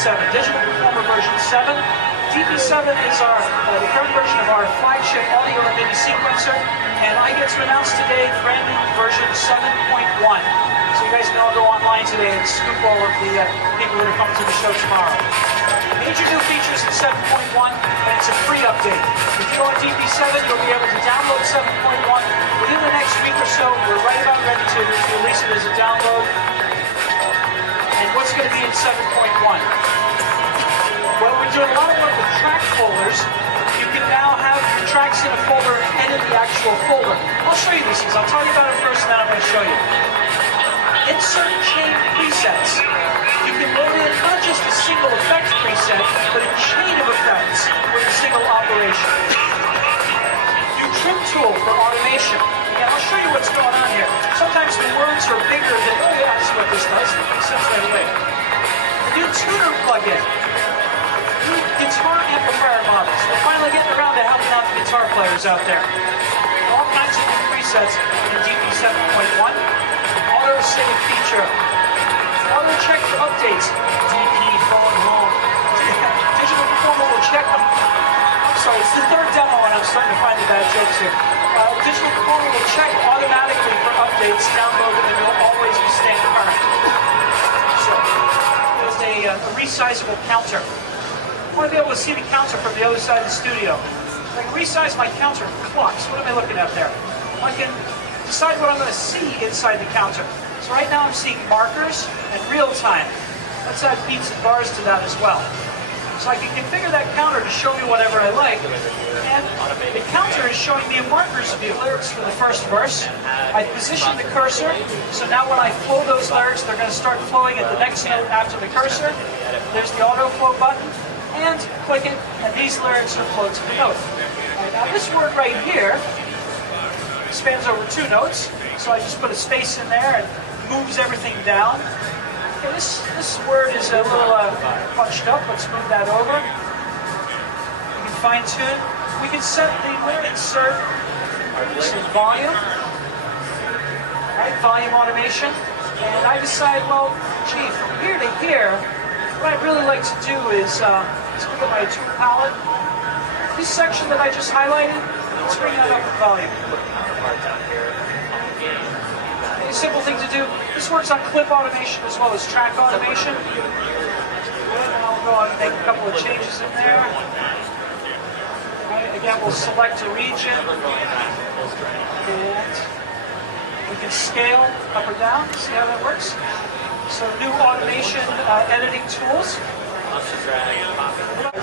DP7, Digital Performer version 7. DP7 is the current version of our flagship audio and MIDI sequencer, and I get to announce today brand new version 7.1. So you guys can all go online today and scoop all of the people that are coming to the show tomorrow. Major new features in 7.1, and it's a free update. If you go on DP7, you'll be able to download 7.1. Within the next week or so, we're right about ready to release it as a download. And what's going to be in 7.1? Well, we're doing a lot of work with track folders. You can now have your tracks in a folder and edit the actual folder. I'll show you these things. I'll tell you about it first, and then I'm going to show you. Insert chain presets. You can load in not just a single effect preset, but a chain of effects with a single operation. New trim tool for automation. And I'll show you what's going on here. Sometimes the words are bigger than, oh yeah, that's what this does. It makes sense right away. The new Tuner plug-in. New guitar amplifier models. We're finally getting around to helping out the guitar players out there. All kinds of new presets in DP7.1. Auto save feature. Auto check for updates. DP phone home. Digital Performer will check them. I'm sorry, it's the third demo and I'm starting to find the bad jokes here. Digital Performer will check automatically for updates, download them, and you'll always be staying current. So, there's a resizable counter. I want to be able to see the counter from the other side of the studio. I can resize my counter clocks. What am I looking at there? I can decide what I'm going to see inside the counter. So right now I'm seeing markers and real time. Let's add beats and bars to that as well. So I can configure that counter to show me whatever I like. And the counter is showing me markers of the lyrics for the first verse. I position the cursor, so now when I flow those lyrics, they're going to start flowing at the next note after the cursor. There's the auto flow button. And click it, and these lyrics are flowed to the note. Right, now this word right here spans over 2 notes, so I just put a space in there and moves everything down. Okay, this word is a little punched up. Let's move that over. We can fine tune. We can set the lyric insert some volume, right? Volume automation, and I decide, well, gee, from here to here. What I'd really like to do is, let's look at my tool palette. This section that I just highlighted, let's bring that up in volume. A simple thing to do. This works on clip automation as well as track automation. And I'll go on and make a couple of changes in there. Right, again, we'll select a region. And we can scale up or down. See how that works? So new automation editing tools.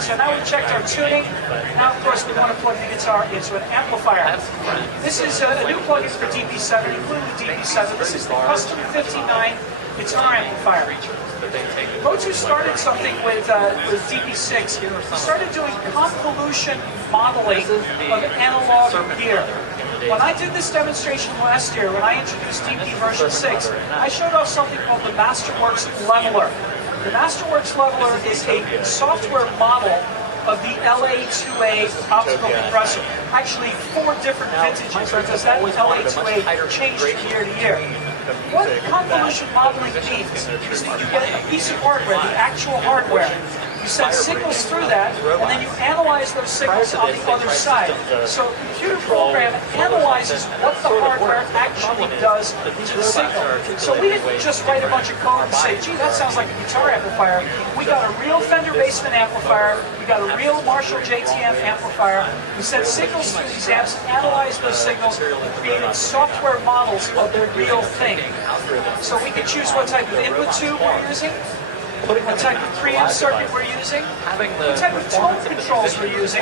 So now we've checked our tuning. Now, of course, we want to plug the guitar into an amplifier. This is a new plugin for DP7, including DP7. This is the Custom 59 guitar amplifier. MOTU started something with DP6. We started doing convolution modeling of analog gear. When I did this demonstration last year, when I introduced DP version 6, I showed off something called the Masterworks Leveler. The Masterworks Leveler is a software model of the LA2A optical compressor. Actually, 4 different vintages, because that LA2A changed from year to year. What convolution modeling means is that you get a piece of hardware, the actual hardware. You send signals through that, and then you analyze those signals on the other side. So a computer program analyzes what the hardware actually does to the signal. So we didn't just write a bunch of code and say, gee, that sounds like a guitar amplifier. We got a real Fender Bassman amplifier. We got a real Marshall JTM amplifier. We sent signals through these amps, analyzed those signals, and created software models of the real thing. So we can choose what type of input tube we're using, what type of preamp circuit we're using, what type of tone controls we're using.